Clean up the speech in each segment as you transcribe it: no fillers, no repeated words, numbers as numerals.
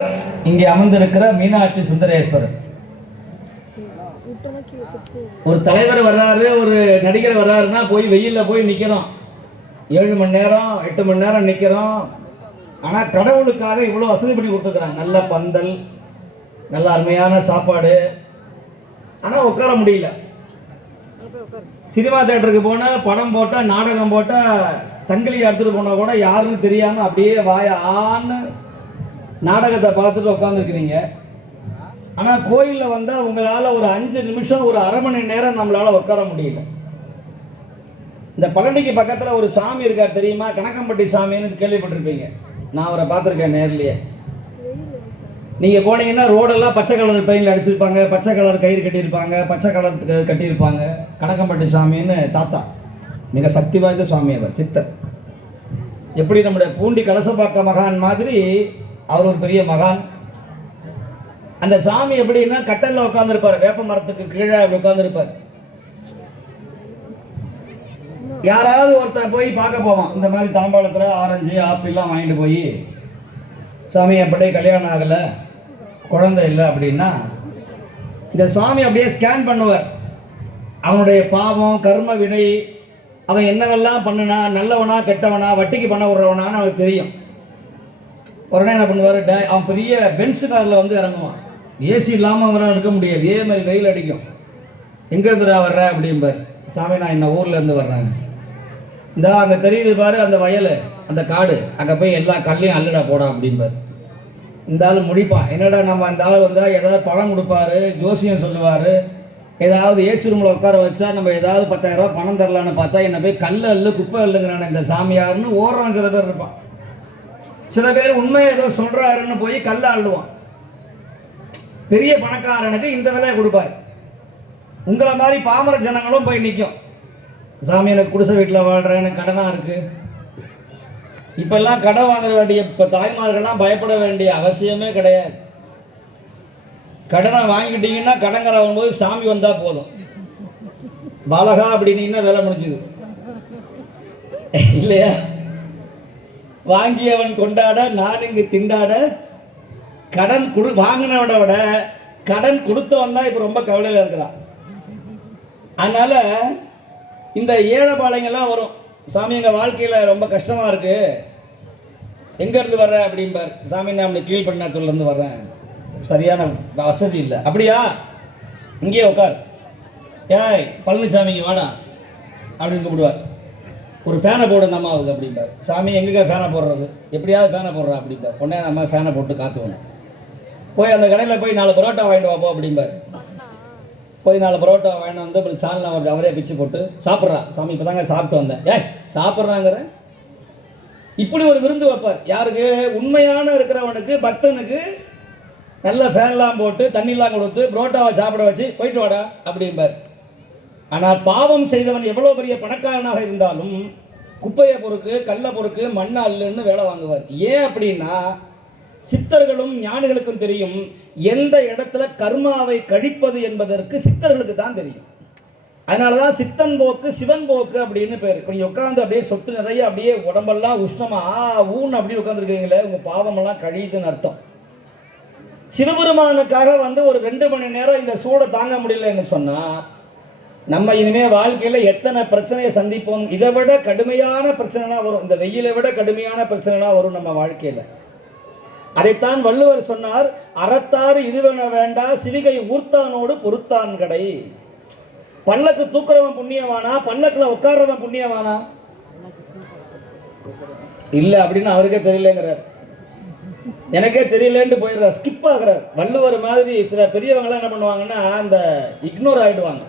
இங்கே அமர்ந்திருக்கிற மீனாட்சி சுந்தரேஸ்வரர். ஒரு தலைவர் வர்றாரு, ஒரு நடிகர் வர்றாருன்னா போய் வெயிலில் போய் நிற்கிறோம், 7 மணி நேரம் 8 மணி நேரம் நிற்கிறோம். ஆனால் கடவுளுக்காக இவ்வளோ வசதி பண்ணி கொடுத்துருக்குறாங்க. நல்ல பந்தல், நல்ல அருமையான சாப்பாடு. ஆனால் உட்கார முடியல. சினிமா தேட்டருக்கு போனால், படம் போட்டால், நாடகம் போட்டால், சங்கிலி எடுத்துகிட்டு போனால் கூட யாருன்னு தெரியாமல் அப்படியே வாய ஆன்னு நாடகத்தை பார்த்துட்டு உட்காந்துருக்கிறீங்க. ஆனால் கோயிலில் வந்தால் உங்களால் ஒரு 5 நிமிஷம், ஒரு அரை மணி நேரம் நம்மளால் உட்கார முடியல. இந்த பழனிக்கு பக்கத்தில் ஒரு சாமி இருக்கார் தெரியுமா? கணக்கம்பட்டி சாமின்னு கேள்விப்பட்டிருப்பீங்க. நான் அவரை பார்த்துருக்கேன் நேர்லையே. நீங்கள் போனீங்கன்னா ரோடெல்லாம் பச்சை கலர் பெயிண்டில் அடிச்சிருப்பாங்க, பச்சை கலர் கயிறு கட்டியிருப்பாங்க, பச்சை கலர் கட்டியிருப்பாங்க. கணக்கம்பட்டி சாமின்னு தாத்தா, மிக சக்தி வாய்ந்த சுவாமி அவர், சித்தர். எப்படி நம்முடைய பூண்டி கலசப்பாக்க மகான் மாதிரி அவர் ஒரு பெரிய மகான். அந்த சாமி எப்படின்னா கட்டலில் உட்காந்துருப்பார், வேப்ப மரத்துக்கு கீழே அப்படி உட்காந்துருப்பார். யாராவது ஒருத்தர் போய் பார்க்க போவான், இந்த மாதிரி தாம்பாளத்தில் ஆரஞ்சு ஆப்பிள்லாம் வாங்கிட்டு போய், சாமி அப்படியே கல்யாணம் ஆகலை, குழந்தை இல்லை அப்படின்னா, இந்த சுவாமி அப்படியே ஸ்கேன் பண்ணுவார். அவனுடைய பாவம், கர்ம வினை, அவன் என்னவெல்லாம் பண்ணுனா, நல்லவனா கெட்டவனா, வட்டிக்கு பண்ண விடுறவனான்னு அவனுக்கு தெரியும். உடனே என்ன பண்ணுவார், அவன் பெரிய பென்ஸு காரில் வந்து இறங்குவான். ஏசி இல்லாமல் அவரால் இருக்க முடியாது, இதே மாதிரி வெயில் அடிக்கும். எங்கேருந்துடா வர்ற அப்படிம்பார். சாமி, நான் இந்த ஊர்லேருந்து வர்றேங்க. இந்த அங்கே தெரியுது பாரு அந்த வயல், அந்த காடு, அங்கே போய் எல்லா கல்லையும் அள்ளுடா போடா அப்படிம்பார். இந்த ஆள் முடிப்பான். என்னடா நம்ம இந்த ஆள் வந்தால் ஏதாவது பணம் கொடுப்பாரு, ஜோசியம் சொல்லுவார், ஏதாவது ஏசி ரூமில் உட்கார வச்சா நம்ம ஏதாவது 10,000 ரூபா பணம் தரலான்னு பார்த்தா என்ன போய் கல் அள்ளு குப்பை அள்ளுங்கிறான இந்த சாமியார்னு ஓடுறவன் சில பேர் இருப்பான். சில பேர் உண்மையை ஏதோ சொல்கிறாருன்னு போய் கல்லை அள்ளுவான். பெரிய பணக்காரனுக்கு இந்த விலையை கொடுப்பார். உங்களை மாதிரி பாமர ஜனங்களும் போய் நிற்கும். சாமி, எனக்கு குடிசை வீட்டில் வாழ்கிறேன், எனக்கு கடனாக இருக்குது. இப்பெல்லாம் கடன் வாங்க வேண்டிய, இப்போ தாய்மார்கள்லாம் பயப்பட வேண்டிய அவசியமே கிடையாது. கடனை வாங்கிட்டீங்கன்னா கடன்கார வரும்போது சாமி வந்தால் போதும். பாலகா அப்படின்னீங்கன்னா வேலை முடிஞ்சுது இல்லையா? வாங்கியவன் கொண்டாட நான் இங்கு திண்டாட, கடன் வாங்கினவனை விட கடன் கொடுத்தவன் தான் இப்போ ரொம்ப கவலையில் இருக்கிறான். அதனால் இந்த ஏழைபாளையங்கள்லாம் வரும், சாமி எங்கள் வாழ்க்கையில் ரொம்ப கஷ்டமாக இருக்குது, எங்கேருந்து வர்ற அப்படிம்பார். சாமி, நான் அப்படி கீழ்பண்ணாத்தூர்லேருந்து வர்றேன், சரியான வசதி இல்லை. அப்படியா, இங்கேயே உட்கார், ஏய் பழனிசாமிக்கு வாடா அப்படின்னு கூப்பிடுவார். ஒரு ஃபேனை போடு அந்த அம்மாவுக்கு அப்படிம்பார். சாமி, எங்கே ஃபேனை போடுறது, எப்படியாவது ஃபேனை போடுறா அப்படிம்பார். உடனே நம்ம ஃபேனை போட்டு காத்துவோம். போய் அந்த கடையில் போய் 4 பரோட்டா வாங்கிட்டு வாப்போம் அப்படிம்பார். போய் 4 பரோட்டா வாங்கிட்டு வந்து அப்படி சால்னா அப்படி அவரே பிச்சு போட்டு சாப்பிட்றா. சாமி, இப்போ தாங்க சாப்பிட்டு வந்தேன். ஏய் சாப்பிட்றாங்கிற இப்படி ஒரு விருந்து வைப்பார். யாருக்கு? உண்மையான இருக்கிறவனுக்கு, பக்தனுக்கு நல்ல ஃபேன்லாம் போட்டு தண்ணிலாம் கொடுத்து புரோட்டாவை சாப்பிட வச்சு போயிட்டு வாடா அப்படிம்பார். ஆனால் பாவம் செய்தவன் எவ்வளோ பெரிய பணக்காரனாக இருந்தாலும் குப்பையை பொறுக்கு, கல்லை பொறுக்கு, மண்ணை அல்லுன்னு வேலை வாங்குவார். ஏன் அப்படின்னா, சித்தர்களும் ஞானிகளுக்கும் தெரியும் எந்த இடத்துல கர்மாவை கழிப்பது என்பதற்கு சித்தர்களுக்கு தான் தெரியும். அதனால தான் சித்தன் போக்கு சிவன் போக்கு அப்படின்னு பேர். கொஞ்சம் உட்காந்து அப்படியே சொட்டு நிறைய அப்படியே உடம்பெல்லாம் உஷ்ணமா ஊன் அப்படின்னு உட்காந்துருக்கீங்களே, உங்கள் பாவமெல்லாம் கழியுதுன்னு அர்த்தம். சிவபெருமானுக்காக வந்து ஒரு 2 மணி நேரம் இந்த சூடை தாங்க முடியலன்னு சொன்னால், நம்ம இனிமேல் வாழ்க்கையில் எத்தனை பிரச்சனையை சந்திப்போம். இதை விட கடுமையான பிரச்சனைலாம் வரும், இந்த வெயிலை விட கடுமையான பிரச்சனைலாம் வரும் நம்ம வாழ்க்கையில். அதைத்தான் வள்ளுவர் சொன்னார், அறத்தாறு இதுவென வேண்டா சிவிகை ஊர்த்தானோடு பொறுத்தான் கடை. பல்லக்கு தூக்குறவன் புண்ணியவானா, பல்லக்கில் உட்கார்றவன் புண்ணியவானா? இல்லை அப்படின்னு அவருக்கே தெரியலங்கிறார். எனக்கே தெரியலன்ட்டு போயிடுறார், ஸ்கிப் ஆகிறார். வள்ளுவர் மாதிரி சில பெரியவங்களாம் என்ன பண்ணுவாங்கன்னா, அந்த இக்னோர் ஆகிடுவாங்க.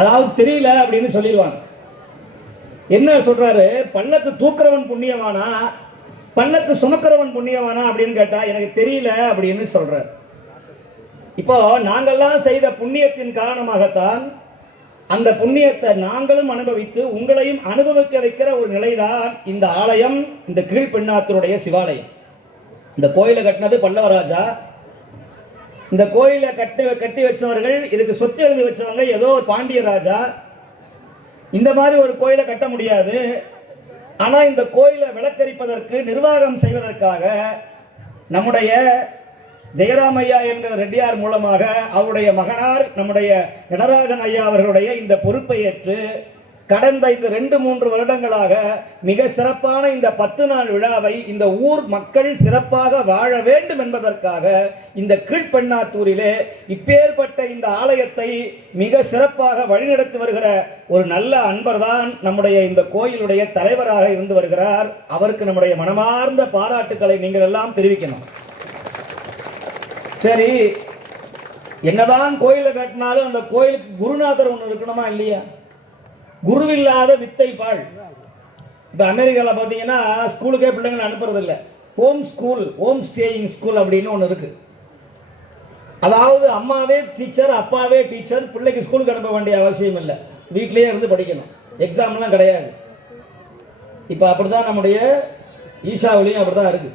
அதாவது தெரியல அப்படின்னு சொல்லிடுவாங்க. என்ன சொல்றாரு, பல்லக்கு தூக்குறவன் புண்ணியவானா, பல்லக்கு சுமக்கிறவன் புண்ணியவானா அப்படின்னு கேட்டா எனக்கு தெரியல அப்படின்னு சொல்றார். இப்போ நாங்கள்லாம் செய்த புண்ணியத்தின் காரணமாகத்தான் அந்த புண்ணியத்தை நாங்களும் அனுபவித்து உங்களையும் அனுபவிக்க வைக்கிற ஒரு நிலைதான் இந்த ஆலயம், இந்த கீழ்பெண்ணாத்தூருடைய சிவாலயம். இந்த கோயிலை கட்டினது பல்லவராஜா. இந்த கோயிலை கட்டி வச்சவர்கள், இதுக்கு சொத்து எழுதி வச்சவங்க ஏதோ பாண்டிய ராஜா. இந்த மாதிரி ஒரு கோயிலை கட்ட முடியாது. ஆனால் இந்த கோயிலை விளக்கரிப்பதற்கு நிர்வாகம் செய்வதற்காக நம்முடைய ஜெயராமையா என்கிற ரெட்டியார் மூலமாக அவருடைய மகனார் நம்முடைய நடராஜன் ஐயா அவர்களுடைய இந்த பொறுப்பை ஏற்று கடந்த இந்த 2-3 வருடங்களாக மிக சிறப்பான இந்த 10 நாள் விழாவை இந்த ஊர் மக்கள் சிறப்பாக வாழ வேண்டும் என்பதற்காக இந்த கீழ்பெண்ணாத்தூரிலே இப்பேற்பட்ட இந்த ஆலயத்தை மிக சிறப்பாக வழிநடத்தி வருகிற ஒரு நல்ல அன்பர் தான் நம்முடைய இந்த கோயிலுடைய தலைவராக இருந்து வருகிறார். அவருக்கு நம்முடைய மனமார்ந்த பாராட்டுக்களை நீங்கள் எல்லாம் தெரிவிக்கணும். சரி, என்னதான் கோயிலை கட்டினாலும் அந்த கோயிலுக்கு குருநாதர் ஒன்று இருக்கணுமா இல்லையா? குருவில்லாத வித்தை பாழ். இப்போ அமெரிக்காவில் பார்த்தீங்கன்னா ஸ்கூலுக்கே பிள்ளைங்களை அனுப்புறது இல்லை. Home school, home staying school அப்படின்னு ஒன்று இருக்கு. அதாவது அம்மாவே டீச்சர், அப்பாவே டீச்சர், பிள்ளைக்கு ஸ்கூலுக்கு அனுப்ப வேண்டிய அவசியம் இல்லை, வீட்டிலேயே இருந்து படிக்கணும், எக்ஸாம்லாம் கிடையாது. இப்போ அப்படிதான் நம்முடைய ஈஷாவிலையும் அப்படிதான் இருக்கு.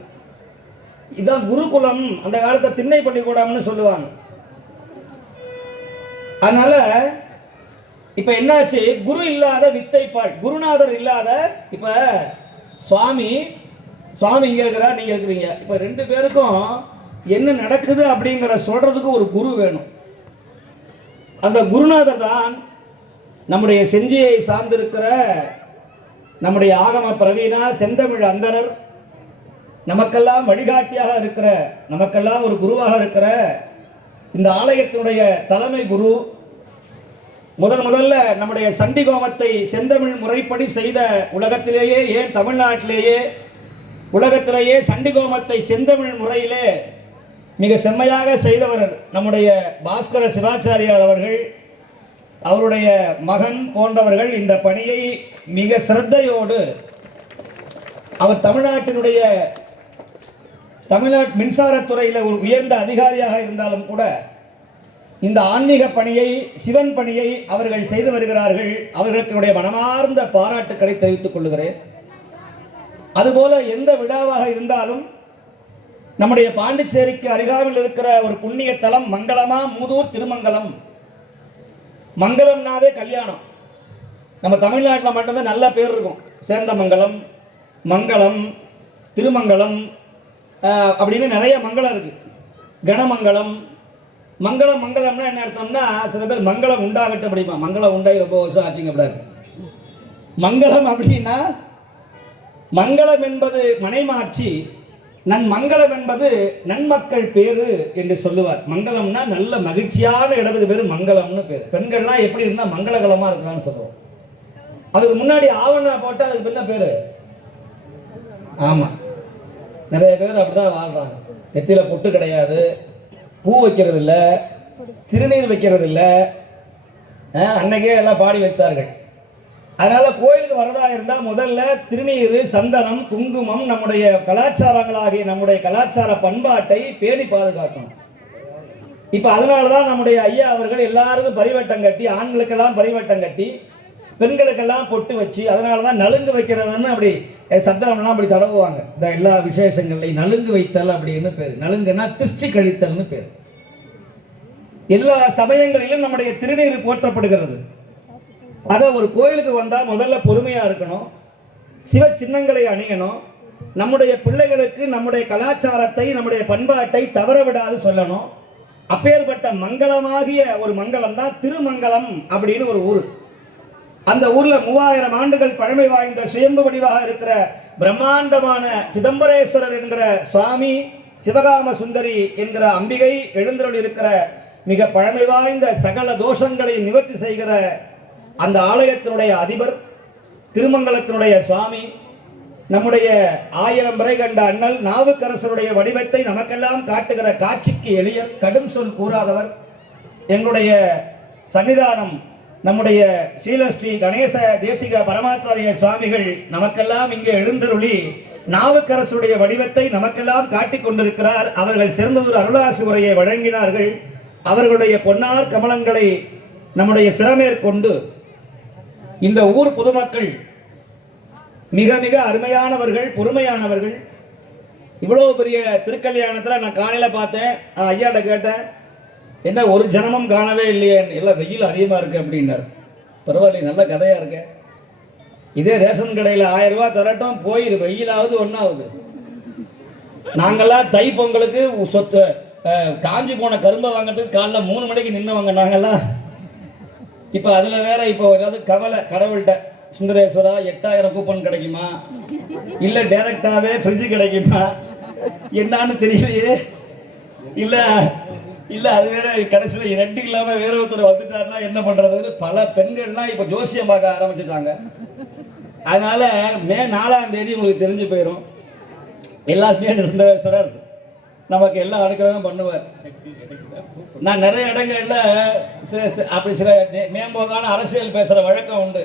இதுதான் குருகுலம். அந்த காலத்தை திண்ணை பள்ளிக்கூடம்னு சொல்லுவாங்க. அதனால இப்ப என்னாச்சு, குரு இல்லாத வித்தைப்பாள், குருநாதர் இல்லாத. இப்ப சுவாமி இங்க இருக்கிறார், நீங்க இருக்கிறீங்க. இப்ப 2 பேருக்கும் என்ன நடக்குது அப்படிங்கிற சொல்றதுக்கு ஒரு குரு வேணும். அந்த குருநாதர் தான் நம்முடைய செஞ்சியை சார்ந்திருக்கிற நம்முடைய ஆகம பிரவீனா செந்தமிழ் அந்தனர், நமக்கெல்லாம் வழிகாட்டியாக இருக்கிற, நமக்கெல்லாம் ஒரு குருவாக இருக்கிற இந்த ஆலயத்தினுடைய தலைமை குரு. முதல்ல நம்முடைய சண்டிகோமத்தை செந்தமிழ் முறைப்படி செய்த உலகத்திலேயே, ஏன் தமிழ்நாட்டிலேயே உலகத்திலேயே சண்டிகோமத்தை செந்தமிழ் முறையிலே மிக செம்மையாக செய்தவர் நம்முடைய பாஸ்கர சிவாச்சாரியார் அவர்கள். அவருடைய மகன் போன்றவர்கள் இந்த பணியை மிக சிரத்தையோடு, அவர் தமிழ்நாட்டு மின்சாரத்துறையில் ஒரு உயர்ந்த அதிகாரியாக இருந்தாலும் கூட இந்த ஆன்மீக பணியை, சிவன் பணியை அவர்கள் செய்து வருகிறார்கள். அவர்களுக்கு மனமார்ந்த பாராட்டுக்களை தெரிவித்துக் கொள்கிறேன். அதுபோல எந்த விழாவாக இருந்தாலும் நம்முடைய பாண்டிச்சேரிக்கு அருகாமையில் இருக்கிற ஒரு புண்ணிய தலம் மங்களமா மூதூர் திருமங்கலம். மங்களம்னாவே கல்யாணம். நம்ம தமிழ்நாட்டில் மட்டும்தான் நல்ல பேர் இருக்கும். சேந்தமங்கலம், மங்களம், திருமங்கலம் அப்படின்னு நிறைய மங்களம் இருக்கு. கணமங்கலம், மங்களம்னா என்ன அர்த்தம்னா, சில பேர் மங்களம் உண்டாகட்டும் அப்படிமா. மங்களம் உண்டாகி ரொம்ப வருஷம் ஆச்சுங்க கூடாது. மங்களம் அப்படின்னா, மங்களம் என்பது மனைமாட்சி, மங்களம் என்பது நன்மக்கள் பேரு என்று சொல்லுவார். மங்களம்னா நல்ல மகிழ்ச்சியான இடத்துக்கு பேரு மங்களம்னு பேர். பெண்கள்லாம் எப்படி இருந்தா மங்களகலமா இருக்கலாம்னு சொல்லுவோம். அதுக்கு முன்னாடி ஆவணா போட்டா அதுக்கு என்ன பேரு? ஆமா, நிறைய பேர் அப்படிதான் வாழ்றாங்க. நெத்தியில பொட்டு கிடையாது, பூ வைக்கிறது இல்லை, திருநீர் வைக்கிறது இல்லை. அன்னைக்கே எல்லாம் பாடி வைத்தார்கள். அதனால கோயிலுக்கு வரதா இருந்தால் முதல்ல திருநீர், சந்தனம், குங்குமம், நம்முடைய கலாச்சாரங்களாகிய நம்முடைய கலாச்சார பண்பாட்டை பேணி பாதுகாக்கணும். இப்போ அதனால தான் நம்முடைய ஐயா அவர்கள் எல்லாருக்கும் பரிவட்டம் கட்டி, ஆண்களுக்கெல்லாம் பரிவட்டம் கட்டி, பெண்களுக்கெல்லாம் பொட்டு வச்சு, அதனால தான் நலுங்கு வைக்கிறதுன்னு அப்படி சந்தனம்லாம் அப்படி தடவுவாங்க. இந்த எல்லா விசேஷங்கள்லையும் நலுங்கு வைத்தல் அப்படின்னு பேர். நலுங்குன்னா திருச்சி கழித்தல்னு பேர். எல்லா சமயங்களிலும் நம்முடைய திருநீர் போற்றப்படுகிறது. ஆக ஒரு கோயிலுக்கு வந்தால் முதல்ல பொறுமையா இருக்கணும், சிவ சின்னங்களை அணியணும், நம்முடைய பிள்ளைகளுக்கு நம்முடைய கலாச்சாரத்தை, நம்முடைய பண்பாட்டை தவற விடாது சொல்லணும். அப்பேற்பட்ட மங்களமாகிய ஒரு மங்களம் தான் திருமங்கலம் அப்படின்னு ஒரு ஊர். அந்த ஊர்ல 3000 ஆண்டுகள் பழமை வாய்ந்த சுயம்பு வடிவாக இருக்கிற பிரம்மாண்டமான சிதம்பரேஸ்வரர் என்கிற சுவாமி, சிவகாம சுந்தரி என்கிற அம்பிகை எழுந்தருள் இருக்கிற மிக பழமை வாய்ந்த சகல தோஷங்களை நிவர்த்தி செய்கிற அந்த ஆலயத்தினுடைய அதிபர், திருமங்கலத்தினுடைய சுவாமி, நம்முடைய 1000 முறை கண்ட அண்ணல் நாவுக்கரசருடைய வடிவத்தை நமக்கெல்லாம் காட்டுகிற காட்சிக்கு எளியர், கடும் சொல் கூறாதவர், எங்களுடைய சன்னிதானம் நம்முடைய ஸ்ரீலஸ்ரீ கணேச தேசிக பரமாச்சாரிய சுவாமிகள் நமக்கெல்லாம் இங்கே எழுந்தருளி நாவுக்கரசுடைய வடிவத்தை நமக்கெல்லாம் காட்டிக் கொண்டிருக்கிறார். அவர்கள் சிறந்ததொரு அருளாசி உரையை வழங்கினார்கள். அவர்களுடைய பொன்னார் கமலங்களை நம்முடைய சிறமேற்கொண்டு இந்த ஊர் பொதுமக்கள் மிக மிக அருமையானவர்கள், பொறுமையானவர்கள். இவ்வளவு பெரிய திருக்கல்யாணத்தில் நான் காலையில் பார்த்தேன், ஐயாட்ட கேட்டேன், என்ன ஒரு ஜனமும் காணவே இல்லையே, எல்லாம் வெயில் அதிகமாக இருக்கு அப்படின்னார். பரவாயில்ல, நல்ல கதையாக இருக்க. இதே ரேஷன் கடையில் 1000 ரூபா தரட்டும் போயிரு, வெயிலாவது ஒன்றாவது. நாங்கள்லாம் தை பொங்கலுக்கு சொத்து காஞ்சி போன கரும்பை வாங்கிறதுக்கு காலைல 3 மணிக்கு நின்னவங்க நாங்கள்லாம். இப்போ அதில் வேற இப்போ ஏதாவது கவலை கடவுள்கிட்ட, சுந்தரேஸ்வரா 8000 கூப்பன் கிடைக்குமா, இல்லை டைரக்டாகவே ஃப்ரிட்ஜு கிடைக்குமா என்னான்னு தெரியலையே. இல்லை இல்லை அது வேற கடைசியில் ரெண்டு இல்லாமல் வேற ஒருத்தர் வந்துட்டாருன்னா என்ன பண்ணுறதுன்னு பல பெண்கள்லாம் இப்போ ஜோசியம் பார்க்க ஆரம்பிச்சிட்டாங்க. அதனால் மே 4ஆம் தேதி உங்களுக்கு தெரிஞ்சு போயிடும். எல்லாருமே சுந்தரேஸ்வரர் நமக்கு எல்லாம் அடுக்கிறதும் பண்ணுவார். நான் நிறைய இடங்கள்ல அப்படி சில மேம்போக்கான அரசியல் பேசுகிற வழக்கம் உண்டு.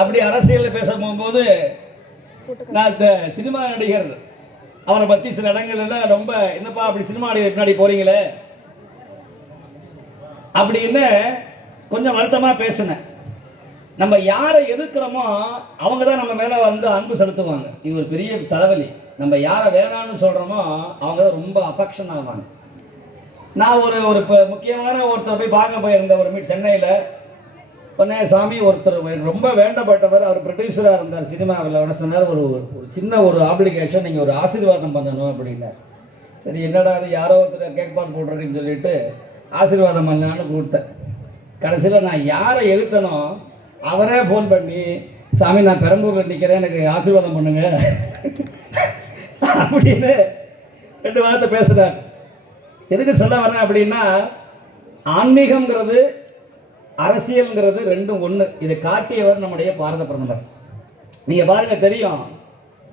அப்படி அரசியலில் பேச போகும்போது நான் இந்த சினிமா நடிகர் அவரை பற்றி சில இடங்கள்ல ரொம்ப என்னப்பா அப்படி சினிமா நடிகர் பின்னாடி போறீங்களே அப்படின்னு கொஞ்சம் வருத்தமாக பேசினேன். நம்ம யாரை எதிர்க்கிறோமோ அவங்க தான் நம்ம மேலே வந்து அன்பு செலுத்துவாங்க. இது ஒரு பெரிய தலைவலி. நம்ம யாரை வேணான்னு சொல்கிறோமோ அவங்க தான் ரொம்ப அஃபெக்ஷன் ஆவாங்க. நான் ஒரு முக்கியமான ஒருத்தர் போய் பார்க்க போயிருந்தேன் ஒரு சென்னையில். உடனே சாமி ஒருத்தர் ரொம்ப வேண்டப்பட்டவர், அவர் ப்ரொடியூசராக இருந்தார் சினிமாவில். உடனே சொன்னார் ஒரு சின்ன ஒரு ஆப்ளிகேஷன், நீங்கள் ஒரு ஆசீர்வாதம் பண்ணணும் அப்படின்னார். சரி என்னடா அது யாரோ ஒருத்தர் கேட்பார் போடுறேன்னு சொல்லிட்டு ஆசீர்வாதம் பண்ணலான்னு கொடுத்தேன். கடைசியில் நான் யாரை எதிர்த்தனோ அவரே ஃபோன் பண்ணி, சாமி நான் பெரம்பூரில் நிற்கிறேன், எனக்கு ஆசீர்வாதம் பண்ணுங்க அப்படின்னு 2 வார்த்தை பேசுகிறார். எதுக்கு சொல்ல வரேன் அப்படின்னா, ஆன்மீகம்ங்கிறது அரசியல்ங்கிறது ரெண்டும் ஒன்று. இதை காட்டியவர் நம்முடைய பாரத பிரதமர். நீங்கள் பாருங்க தெரியும்,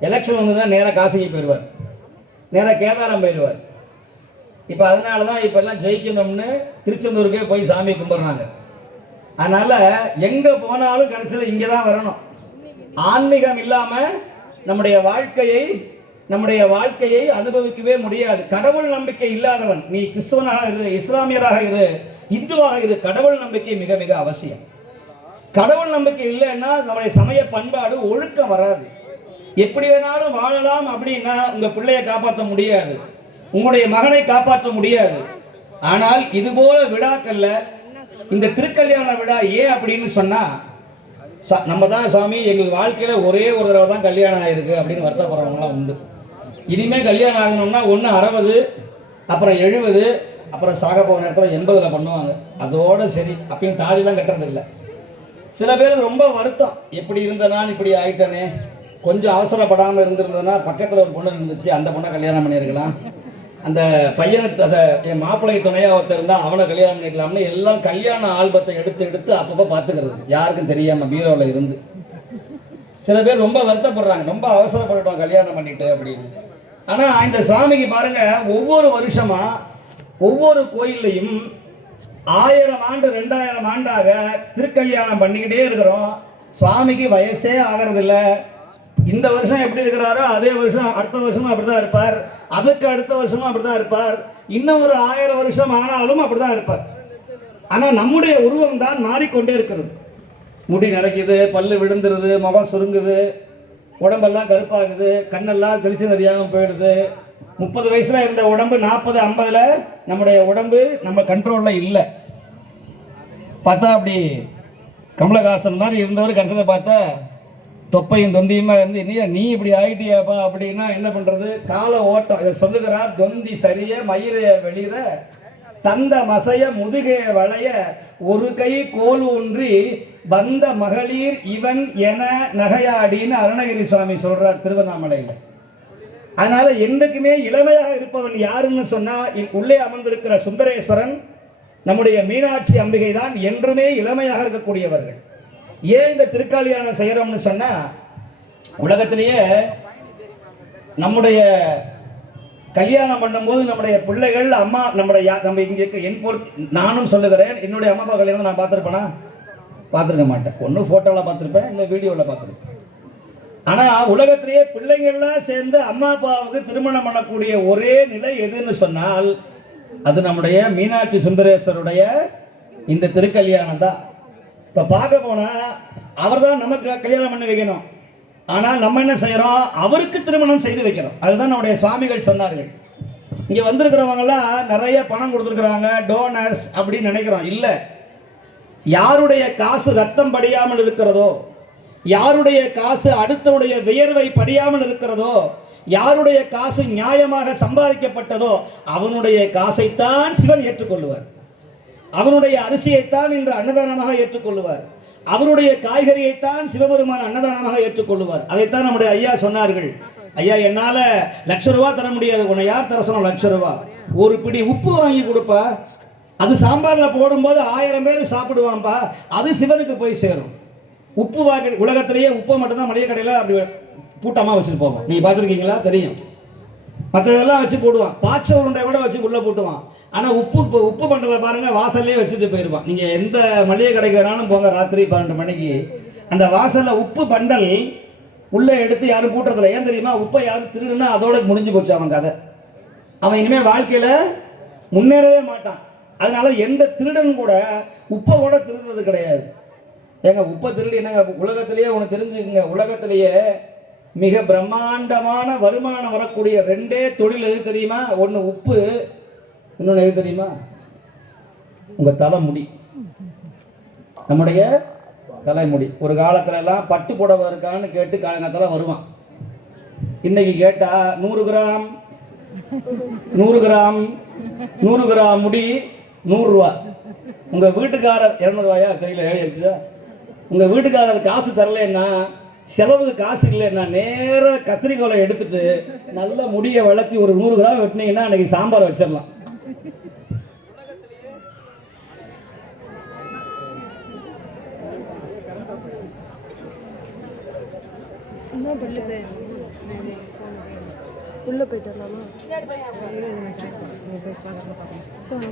எலெக்ஷன் வந்ததுன்னா நேராக காசிக்கு போயிடுவார், நேராக கேதாரம் போயிடுவார். இப்போ அதனால தான் இப்போ எல்லாம் ஜெயிக்கணும்னு திருச்செந்தூருக்கே போய் சாமி கும்பிட்றாங்க. அதனால் எங்கே போனாலும் கடைசியில் இங்கே தான் வரணும். ஆன்மீகம் இல்லாமல் நம்முடைய வாழ்க்கையை அனுபவிக்கவே முடியாது. கடவுள் நம்பிக்கை இல்லாதவன், நீ கிறிஸ்துவனாக இரு, இஸ்லாமியராக இரு, இந்துவாக இரு, கடவுள் நம்பிக்கை மிக மிக அவசியம். கடவுள் நம்பிக்கை இல்லைன்னா நம்முடைய சமய பண்பாடு ஒழுக்கம் வராது. எப்படி வேணாலும் வாழலாம் அப்படின்னா உங்கள் பிள்ளையை காப்பாற்ற முடியாது, உங்களுடைய மகனை காப்பாற்ற முடியாது. ஆனால் இதுபோல விழாக்கள்ல இந்த திருக்கல்யாண விழா ஏன் அப்படின்னு சொன்னா, நம்ம தான் சாமி எங்கள் வாழ்க்கையில ஒரே ஒரு தடவை தான் கல்யாணம் ஆயிருக்கு அப்படின்னு வருத்தப்படுறவங்களாம் உண்டு. இனிமே கல்யாணம் ஆகணும்னா ஒன்று 60, அப்புறம் 70, அப்புறம் சாக போகிற நேரத்தில் 80 பண்ணுவாங்க. அதோட சரி, அப்பயும் தாலிலாம் கட்டுறது இல்லை. சில பேர் ரொம்ப வருத்தம், எப்படி இருந்தனா இப்படி ஆயிட்டனே, கொஞ்சம் அவசரப்படாமல் இருந்திருந்ததுன்னா பக்கத்தில் ஒரு பொண்ணு இருந்துச்சு, அந்த பொண்ணை கல்யாணம் பண்ணியிருக்கலாம், அந்த பையனை அதை என் மாப்பிள்ளை துணையாக ஒருத்தர் இருந்தால் அவனை கல்யாணம் பண்ணிக்கலாம்னு எல்லாம் கல்யாண ஆல்பத்தை எடுத்து அப்பப்போ பார்த்துக்கிறது, யாருக்கும் தெரியாமல் பீரோவில் இருந்து. சில பேர் ரொம்ப வருத்தப்படுறாங்க, ரொம்ப அவசரப்பட்டுட்டோம் கல்யாணம் பண்ணிட்டு அப்படின்னு. ஆனால் இந்த சுவாமிக்கு பாருங்க, ஒவ்வொரு வருஷமா ஒவ்வொரு கோயில்லையும் 1000 ஆண்டு 2000 ஆண்டாக திருக்கல்யாணம் பண்ணிக்கிட்டே இருக்கிறோம். சுவாமிக்கு வயசே ஆகிறதில்ல. இந்த வருஷம் எப்படி இருக்கிறாரோ அதே வருஷம் அடுத்த வருஷமும் அப்படிதான் இருப்பார், அதுக்கு அடுத்த வருஷமும் அப்படிதான் இருப்பார், இன்னும் ஒரு 1000 வருஷம் ஆனாலும் அப்படிதான் இருப்பார். ஆனால் நம்முடைய உருவம் தான் மாறிக்கொண்டே இருக்கிறது. முடி நிறைக்குது, பல்லு விழுந்துருது, முகம் சுருங்குது, உடம்பெல்லாம் கருப்பாகுது, கண்ணெல்லாம் தெளிச்சு தெரியாமல் போயிடுது. 30 வயசுல இருந்த உடம்பு 40, 50 நம்முடைய உடம்பு நம்ம கண்ட்ரோல்ல இல்லை. பார்த்தா அப்படி கமலஹாசன் மாதிரி இருந்தவர் கடைசியில் பார்த்தா தொப்பையும் தொந்தியுமா இருந்து, நீ இப்படி ஆயிட்டியாப்பா அப்படின்னா என்ன பண்றது? கால ஓட்டம். இதை சொல்லுகிறார், தொந்தி சரிய மயிரைய வெளியிற தந்த மசைய முதுகைய வளைய ஒரு கை கோல் ஊன்றி வந்த மகளிர் இவன் என நகையாடின்னு அருணகிரி சுவாமி சொல்றார் திருவண்ணாமலையில். அதனால என்றைக்குமே இளமையாக இருப்பவன் யாருன்னு சொன்னா, உள்ளே அமர்ந்திருக்கிற சுந்தரேஸ்வரன், நம்முடைய மீனாட்சி அம்பிகை தான் என்றுமே இளமையாக இருக்கக்கூடியவர்கள். ஏன் இந்த திருக்கல்யாணம் செய்யறோம்னு சொன்னா, உலகத்திலேயே நம்முடைய கல்யாணம் பண்ணும்போது நம்முடைய பிள்ளைகள் அம்மா நம்ம இங்க நானும் சொல்லுகிறேன், என்னுடைய அம்மா அப்பா கல்யாணம் நான் பார்த்துருப்பேனா? பார்த்துருக்க மாட்டேன். ஒன்றும் ஃபோட்டோவில் பார்த்துருப்பேன், இல்லை வீடியோவில் பார்த்துருப்பேன். ஆனால் உலகத்திலேயே பிள்ளைங்கள்லாம் சேர்ந்து அம்மா அப்பாவுக்கு திருமணம் பண்ணக்கூடிய ஒரே நிலை எதுன்னு சொன்னால் அது நம்முடைய மீனாட்சி சுந்தரேஸ்வருடைய இந்த திருக்கல்யாணம் தான். இப்போ பார்க்க போனால் அவர் தான் நமக்கு கல்யாணம் பண்ணி வைக்கணும். ஆனால் நம்ம என்ன செய்கிறோம்? அவருக்கு திருமணம் செய்து வைக்கிறோம். அதுதான் நம்முடைய சுவாமிகள் சொன்னார்கள். இங்கே வந்திருக்கிறவங்கெல்லாம் நிறைய பணம் கொடுத்துருக்குறாங்க, டோனர்ஸ் அப்படின்னு நினைக்கிறோம். இல்லை, யாருடைய காசு ரத்தம் படியாமல் இருக்கிறதோ, யாருடைய காசு அடுத்தவுடைய வியர்வை படியாமல் இருக்கிறதோ, யாருடைய காசு நியாயமாக சம்பாதிக்கப்பட்டதோ அவனுடைய காசைத்தான் சிவன் ஏற்றுக்கொள்ளுவார். அவனுடைய அரிசியைத்தான் இன்று அன்னதானமாக ஏற்றுக்கொள்ளுவார். அவருடைய காய்கறியைத்தான் சிவபெருமான் அன்னதானமாக ஏற்றுக்கொள்ளுவார். அதைத்தான் நம்முடைய ஐயா சொன்னார்கள். ஐயா, என்னால ₹1,00,000 தர முடியாது. உன்னை யார் தர சொன்ன ₹1,00,000? ஒரு பிடி உப்பு வாங்கி கொடுப்பா, அது சாம்பார்ல போடும்போது 1000 பேர் சாப்பிடுவான்பா, அது சிவனுக்கு போய் சேரும். உப்பு வாங்கி உலகத்திலேயே உப்பை மட்டும்தான் மளிகை கடையில் அப்படி பூட்டமாக வச்சுட்டு போவோம். நீங்கள் பார்த்துருக்கீங்களா? தெரியும். மற்றதெல்லாம் வச்சு போடுவான், பாச்ச உருண்டை கூட வச்சு உள்ளே போட்டுவான். ஆனால் உப்பு பண்டலை பாருங்கள், வாசல்லே வச்சுட்டு போயிடுவான். நீங்கள் எந்த மளிகை கடைக்கு வேணாலும் போங்க, ராத்திரி 12 மணிக்கு அந்த வாசலில் உப்பு பண்டல் உள்ளே எடுத்து யாரும் பூட்டுறதில்ல. ஏன் தெரியுமா? உப்பை யாரும் திருடுனா அதோட முடிஞ்சு போச்சு அவன் கதை. அவன் இனிமேல் வாழ்க்கையில் முன்னேறவே மாட்டான். அதனால எந்த திருடன் கூட உப்பை கூட திருடுறது கிடையாது. ஏங்க, உப்பை திருடி என்னங்க? உலகத்திலேயே ஒன்று தெரிஞ்சுக்கங்க, உலகத்திலேயே மிக பிரம்மாண்டமான வருமானம் வரக்கூடிய 2 தொழில் எது தெரியுமா? ஒன்று உப்பு, இன்னொன்று எது தெரியுமா? உங்கள் தலைமுடி. நம்முடைய தலைமுடி. ஒரு காலத்துல எல்லாம் பட்டு புடவை இருக்கான்னு கேட்டு காலங்காலத்தில் வருவான். இன்னைக்கு கேட்டா 100 கிராம் 100 கிராம் 100 கிராம் முடி ₹100. உங்கள் வீட்டுக்காரர் ₹200 தெரியல இருக்குதா? உங்கள் வீட்டுக்காரர் காசு தரலன்னா, செலவுக்கு காசு இல்லைன்னா, நேராக கத்திரிக்கோலை எடுத்துட்டு நல்ல முடியை வளர்த்தி ஒரு 100 கிராம் வெட்டினீங்கன்னா அன்னைக்கு சாம்பார் வச்சிடலாம். உள்ள போயிட்டு வரலாமா? சரி,